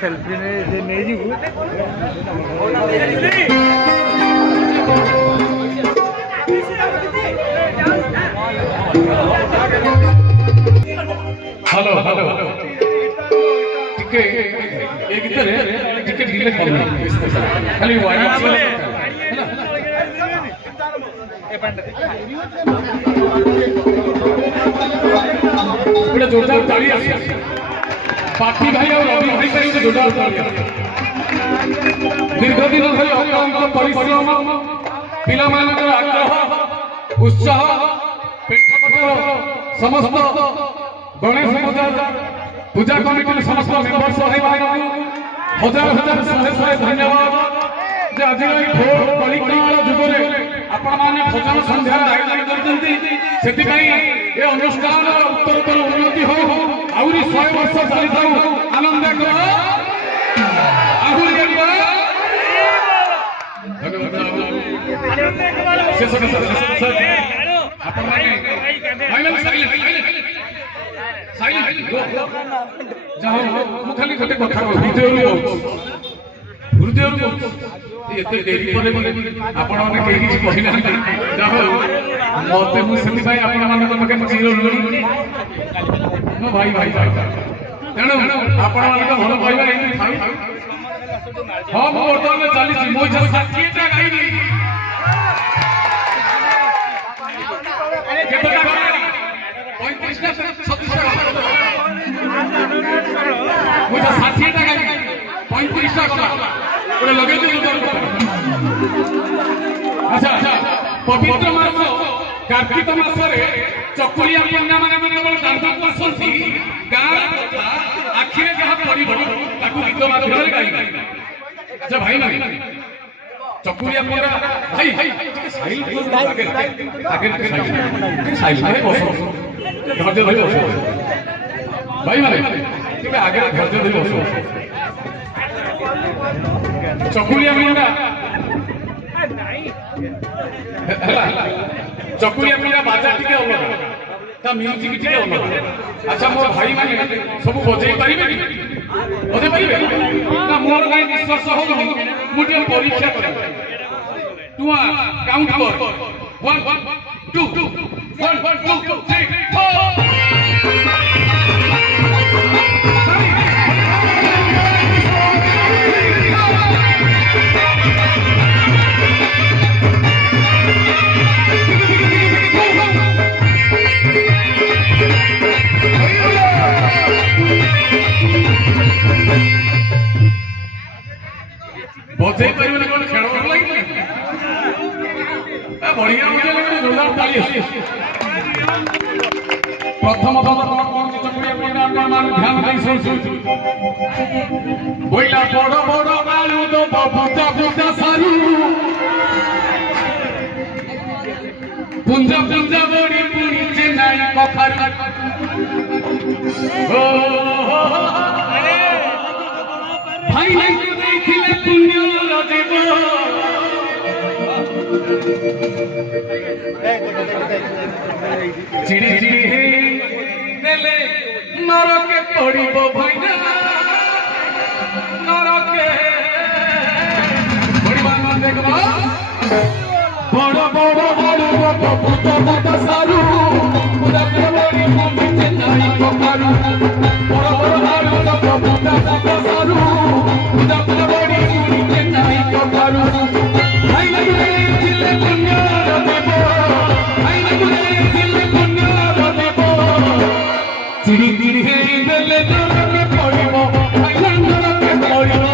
Selfie नहीं जीव hello hello टिके एक इधर है टिके ढीले कर खाली वाइट है जोरदार ताली पाठी भाई और रवि भाई को जोरदार ताली दीर्घ दिन धरी अक्लांत परिश्रम पिलामानकर आग्रह उत्साह पेठपटर समस्त गणेश पूजा कमिटी समस्त मेंबर्स भाई भाई हजार हजार शहे शहे धन्यवाद जे आज भोर कलिकाल जुगरे आपण माने भजन संध्या आयोजन करछन्ती सेति पई ए अनुष्ठान उत्तरोत्तर उन्नति हो आउरी 100 वर्ष चली थाउ आनंद करो आहुरी करियो आपण माने साइलेंट जाओ मु खाली गोटे कथा हृदय एते डेरी पर आपण माने केही किछि कहिना जाओ मते मु सेति भाई आपण माने मके चिरो लोणी मो भाई भाई तेणु आपण माने भल कहबा एति थाउ हां मो वर्तमान चाली छि मो इच्छा 60 टा गाइनी केतटा गाइनी 35 टा 36 टा मो 60 टा गाइनी 35 टा गला ओरे लगे दे अच्छा अच्छा पवित्र मास कार्तिक मास रे चकुलिया कन्या माने केवल दांत पसंती गार कथा आखिरे जहा पड़िबो ताकू गीत माध्यम रे गाई अच्छा भाई माने चकुलिया कन्या भाई साइल आगे साइल भाई बसो धैर्य भाई बसो भाई माने के आगे धैर्य भाई बसो चकुलिया मीना चकुलिया मीना बाजा टिके अलग ता म्यूजिक टिके अलग अच्छा मोर भाई माने सब बजै परिबे बजै परिबे ना मोर गाय विश्वास हो मुटे परीक्षा कर तू काउंट कर 1 2 1 2 3 4 बजे परिबे कोन खेलो लागि ए बढ़िया मुझे लगे जोरदार ताली प्रथम पद कोन चकुलिया कोन आपण मान ध्यान दे सुन बोइला बड़ बड़ आलू तो बबुता बुता सारू पुंजा पुंजा बड़ी पूरी ନାଇଁ କଖାରୁ ଭାଇଙ୍କୁ ଦେଇଥିଲେ ପୁଣ୍ୟର ଜୀବ ଚିଡ଼ି ଚିଡ଼ି ହେଇ ଦେଲେ ନରକେ ପଡ଼ିବ ଭାଇନା ନରକେ ପଡ଼ିବା ନ ଦେଖବ ବଡ଼ ବଡ଼ ବଡ଼ ଭୂତ ଭୂତ ସାରୁ ପୁରା ବଡ଼ି ମମିତେ ନାଇଁ କଖାରୁ ବଡ଼ ବଡ଼ ଆଳୁ ଭୂତ ଭୂତ ସାରୁ ପୁରା ବଡ଼ି ମମିତେ ନାଇଁ କଖାରୁ ଭାଇନାକୁ ଦେଇଥିଲେ ପୁଣ୍ୟର ଦେବ ଭାଇନାକୁ ଦେଇଥିଲେ ପୁଣ୍ୟର ଦେବ ଚିଡ଼ି ଚିଡ଼ି ହେଇ ଦେଲେ ନରକେ ପଡ଼ିବ ଭାଇନା ନରକେ ପଡ଼ିବ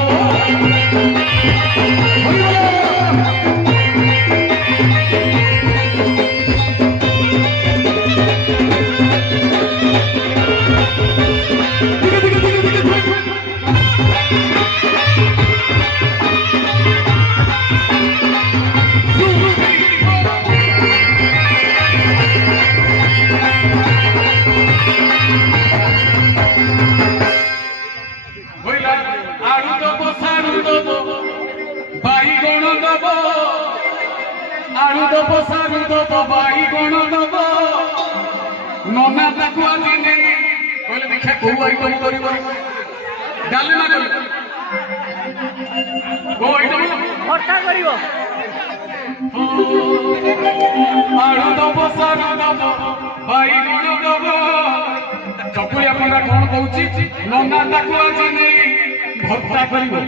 आलू दब सारू दब बाईगण दब नना ताकू आज नहीं कहले देखा कौ आइटम कर डाले ना कौ आइटम भर्ता करिवो आलू दब सारू दब बाईगण दब चकुलिया पंडा कौन कहूची नना ताकू आज नहीं भर्ता करिवो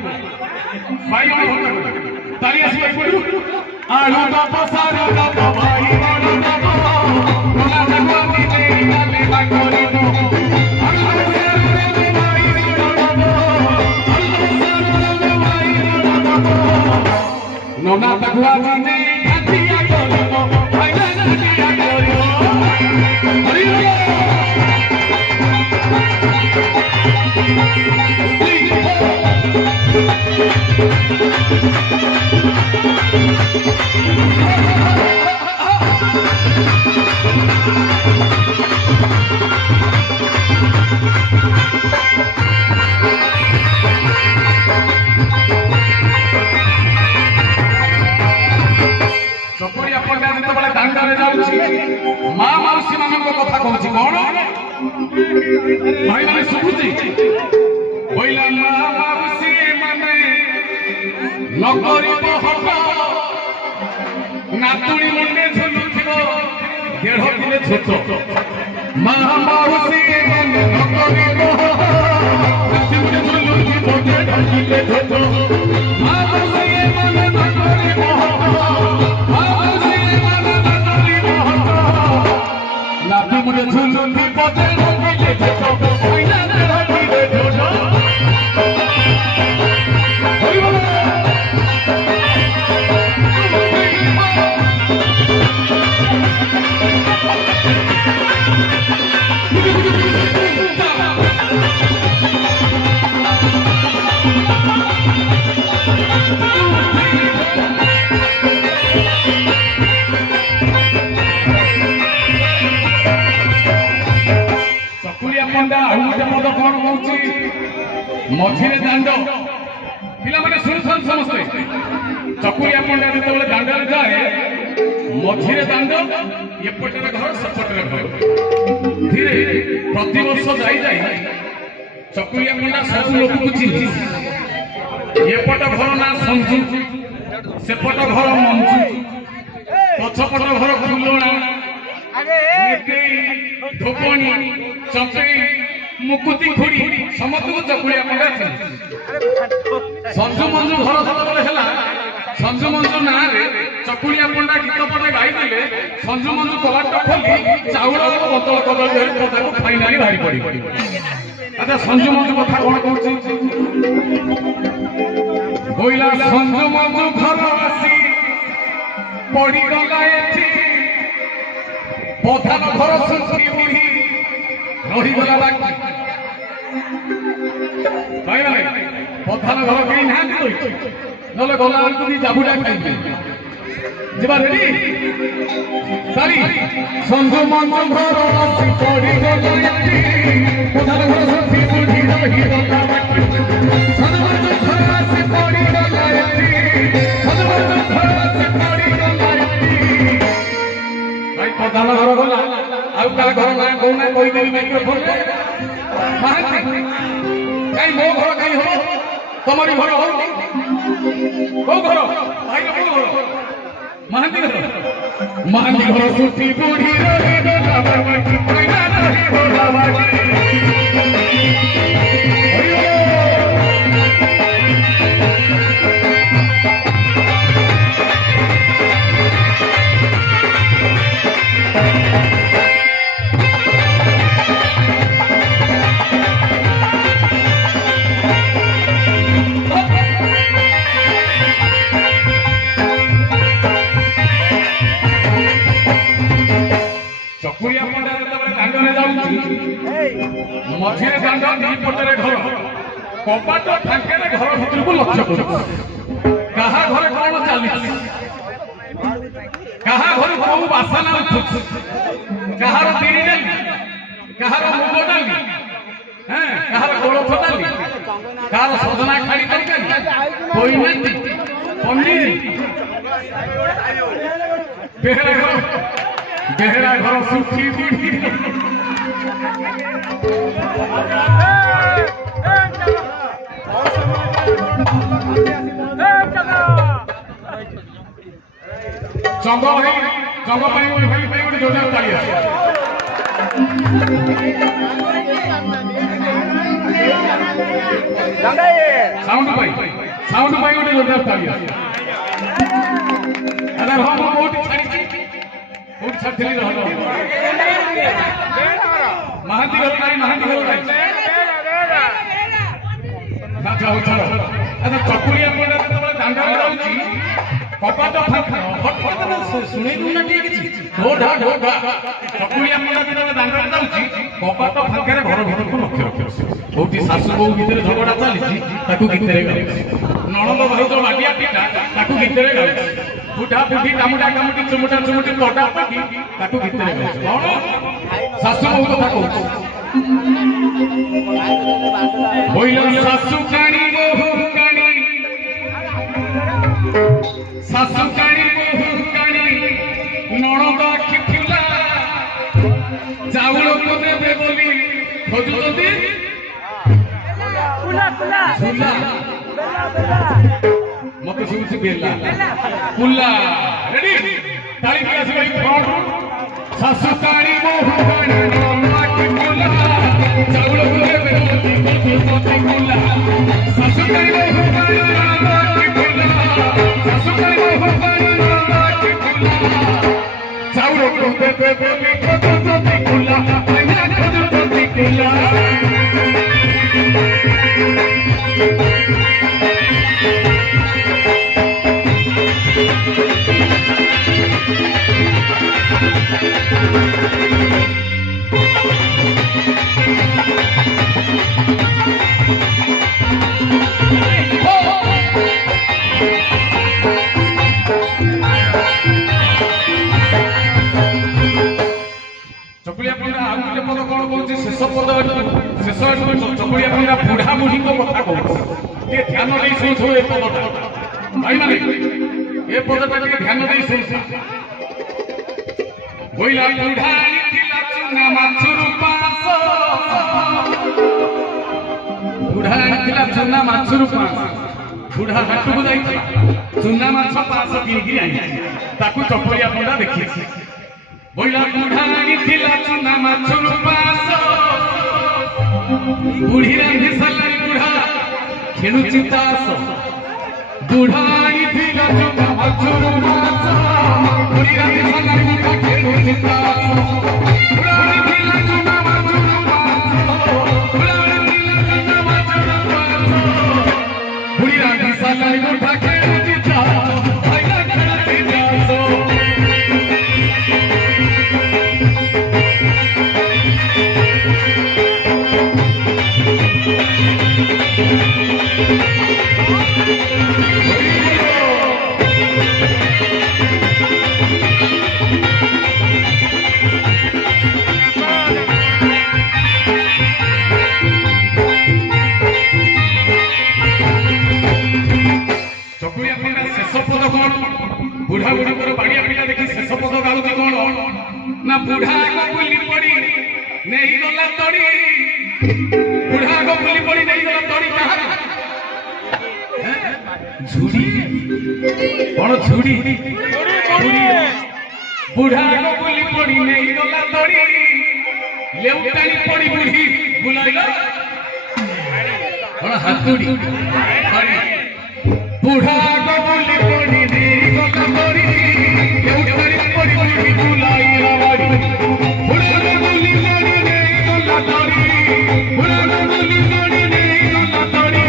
बाईगण भर्ता करिवो ताली आसी पड़ू आलू दब सारू दब बाईगण दब नना ताकू आज नहीं डाले ना करिवो नना ताकू आज नहीं घाटिया करिवो भाइना घाटिया करिवो चकुड़िया पंडा जितेबाला दांडारे जाऊँगी माँ मौसी मान कथा कहूँ कौन भाई मैंने शुभुची बोला माँ मौसी माने नकरिब हट नातुणी मुंडे झुलुथिब 1.5 किलो छोट माँ मौसी माने नकरिब नातुणी झुलुथिब 1.5 किलो छोट माँ मौसी माने नकरिब नाती मुझे झुलुंदी पते रोटी ले छोटो भाइना रोटी ले छोटो होई बोलो पंडा आउटे पद कौन कहूँ मझिरे दांड पिला माने सुनसन समस्ते चकुलिया पंडा जो दांड जाए मझिरे दांड एपटर घर सेपटर घर धीरे प्रति वर्ष जाई जाई चकुलिया पंडा सब लोक को चिन्ह एपट घर ना संजू सेपट घर मंजू पछपट घर फुलणा धोपणी चंपई मुकुति खुड़ी समस्त चकुलिया पंडा संजू मंजू घर जब संजू मंजू ना चकुलिया पंडा गीत पटे गाई देले संजू मंजू कबाट खोली चाउल बतल कदल फाइनाली बाहरी पड़ी अच्छा संजू मंजू कथा कौन कहूँ बोला संजू मंजू घर आसी पड़ी गला प्रधान घर सुखी बुढ़ी रहीगला बाकी भाई भाई प्रधान घर कहीं ना ना गला जाबुटा खाई ଯିବା ରେଡି ତାଳି ସଞ୍ଜ ମଞ୍ଜ ଘର ଆସି ପଡ଼ିବ ଗୟତି ପଧାର ଘର ସଖୀ ବୁଢ଼ୀ ରହିଗଲା ବାଟି ସଞ୍ଜ ମଞ୍ଜ ଘର ଆସି ପଡ଼ିବ ଗୟତି ସଞ୍ଜ ମଞ୍ଜ ଘର ଆସି ପଡ଼ିବ ଗୟତି ଭାଇ ପଧାର ଘର ଗଲା ଆଉ କାହା ଘର ନାଁ କହୁନା କହିଦେବି ମାଇକ୍ରୋଫୋନରେ ମହାନ୍ତି କାଇଁ ମୋ ଘର କାଇଁ ହବ ତମରି ଘର ହଉନି କୋଉ ଘର ଭାଇର କୋଉ ଘର ମହାନ୍ତି ଘର ସୁଠି ବୁଢ଼ୀ ରହିଗଲା ବାଟି ପଇଲା ରହିଗଲା ବାଟି ଚକୁଳିଆ ପଣ୍ଡା ଯେତେବେଳେ ଦାଣ୍ଡରେ ଯାଉଛି ମଝିରେ ଦାଣ୍ଡ ଦି ପଟରେ ଘର କବାଟ ଫାଙ୍କରେ ଘର ଭିତରକୁ ଲକ୍ଷ୍ୟ କରୁଛି କାହା ଘରେ କଣ ଚାଲିଛି କାହା ଘରେ କୋଉ ବାସନା ଉଠୁଛି କାହାର ବିରି ଡାଲି କାହାର ମୁଗ ଡାଲି କାହାର କୋଳଥ ଡାଲି କାହାର ସଜନା ଖାଡ଼ି ତରକାରୀ ପୋଇନାତି ପନିର ବେହେରା ଘର ସୁଖୀ ବୁଢ଼ୀ ଚଙ୍ଗ ଭାଇ ଚଙ୍ଗ ପାଇଁ ଗୋଟେ ଯୋଜନା ତାଳି ଅଛି ସାଉଣ୍ଡ ପାଇଁ ଗୋଟେ ଯୋଜନା ତାଳି ଅଛି ଆରେ ହଁ ମୁଁ କୋଉଠି ଛାଡ଼ିଛି କୋଉଠି ଛାଡ଼ିଥିଲି ରହିଲ ମହାନ୍ତି ଘର ନାହିଁ ମହାନ୍ତି ଘର ନାହିଁ ଛାଡ଼ ଆଚ୍ଛା ଚକୁଳିଆ ପଣ୍ଡା ଯେତେବେଳେ ଦାଣ୍ଡରେ ଯାଉଛି କବାଟ ଶୁଣେଇ ଦଉନା ଟିକେ କିଛି ଚକୁଳିଆ ପଣ୍ଡା ଯେତେବେଳେ ଦାଣ୍ଡରେ ଯାଉଛି କବାଟ ଫାଙ୍କରେ ଘର ଭିତରକୁ ଲକ୍ଷ୍ୟ ରଖିଛି କୋଉଠି ଶାଶୁ ବୋହୂ ଭିତରେ ଝଗଡ଼ା ଚାଲିଛି ତାକୁ ଗୀତରେ ଗାଉଛି ନଣନ୍ଦ ଭାଉଜ ମାଟିଆ ପିଟା ତାକୁ ଗୀତରେ ଗାଉଛି ବୁଢା ବୁଢୀ କାମୁଟା କାମୁଟି ଚୁମୁଟା ଚୁମୁଟି ତଡା ପାଟି ତାକୁ ଗୀତରେ ଗାଉଛି କଣ ଶାଶୁ ବୋହୂ କଥା କହୁଛି ବୋଇଲ ଶାଶୁ କାଣି ବୋହୂ କାଣି ଶାଶୁ କାଣି ବୋହୂ କାଣି ନଣନ୍ଦ ଆଖି ଫୁଲା ଚାଉଳକୁ ଦେବେ ବୋଲି ଖୋଜୁଛନ୍ତି ମତେ ଶୁଭୁଛି ବେଲା ପୁଲା ରେଡି ତାଳି କି ଆସିବ ଏଇ ଫ୍ରଣ୍ଟ ଶାଶୁ କାଣି ବୋହୂ କାଣି ନଣନ୍ଦ ଆଖି ଫୁଲା ଚାଉଳକୁ ଦେବେ ବୋଲି ଖୋଜୁଛନ୍ତି ପୁଲା ଶାଶୁ କାଣି ବୋହୂ କାଣି ନଣନ୍ଦ ଆଖି ଫୁଲା ଶାଶୁ କାଣି ବୋହୂ କାଣି ନଣନ୍ଦ ଆଖି ଫୁଲା ଚାଉଳକୁ ଦେବେ ବୋଲି ଖୋଜୁଛନ୍ତି ପୁଲା ଖୋଜୁଛନ୍ତି ପୁଲା ଚକୁଳିଆ ପଣ୍ଡା ଆଉ ଗୋଟେ ପଦ କଣ କହୁଛି ଶେଷ ପଦ ଶେଷ ଚକୁଳିଆ ପଣ୍ଡା ବୁଢା ବୁଢୀଙ୍କ କଥା କହୁଛି ଟିକେ ଧ୍ୟାନ ଦେଇ ଶୁଣୁଥିବ ଏ ପଦଟା ଭାଇମାନେ ଏ ପଦଟା ଟିକେ ଧ୍ୟାନ ଦେଇ ଶୁଣୁଥିବ ବୋଇଲା ବୁଢା ଆଣିଥିଲା ଚୁନା ମାଛରୁ ପାଁଶ ବୁଢା ଆଣିଥିଲା ଚୁନା ମାଛରୁ ପାଁଶ ବୁଢା ହାଟକୁ ଯାଇଥିଲା ଚୁନା ମାଛ 500 କିଣିକି ଆଣିଛି ତାକୁ ଚକୁଳିଆ ପଣ୍ଡା ଦେଖିଛି ବୋଇଲା ବୁଢା ଆଣିଥିଲା ଚୁନା ମାଛରୁ 500 ବୁଢୀ ରାନ୍ଧି ସାରିଲାଣି ବୁଢା ଖେଳୁଛି ତାସ ବୁଢା ଆଣିଥିଲା ଚୁନା ମାଛରୁ 500 ବୁଢୀ ରାନ୍ଧି ସାରିଲାଣି ବୁଢା ଖେଳୁଛି ତାସ ବୁଢା ଆଣିଥିଲା ଚୁନା ମାଛରୁ 500 ବୁଢା ଆଣିଥିଲା ଚୁନା ମାଛରୁ 500 ବୁଢୀ ରାନ୍ଧି ସାରିଲାଣି ବୁଢା ଖେଳୁଛି ତାସ ଭାଇନା ଖେଳୁଛି ତାସ ना बुढ़ा को बुली पड़ी नहीं गला तड़ी बुढ़ा को बुली पड़ी नहीं गला तड़ी कहां झुड़ी कौन झुड़ी बुढ़ा को बुली पड़ी नहीं गला तड़ी लेउटानी पड़ी बुढ़ी बुलाइला कौन हाथुड़ी बुढ़ा को बुली पड़ी नहीं गला तड़ी लेउटानी पड़ी बुढ़ी बुलाइला बुढ़ा को बुली पड़ी नहीं गला तड़ी बुढ़ा को बुली पड़ी नहीं गला तड़ी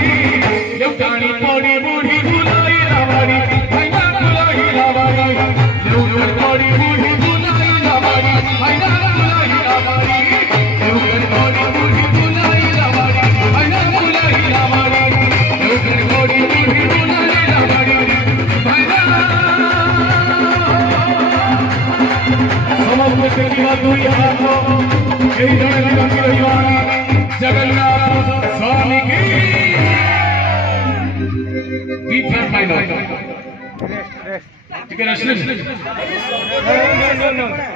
लेउटानी पड़ी बुढ़ी बुलाइला भाईना बुलाइला लेउटानी पड़ी बुढ़ी बुलाइला भाईना बुलाइला लेउटानी पड़ी बुढ़ी बुलाइला भाईना बुलाइला लेउटानी पड़ी बुढ़ी बुलाइला भाईना समस्त सेवा दुई हाथ यही जड़े लगी रहिबा जगन्नाथ स्वामी की Deep fat minor. Rest. You can assume. No.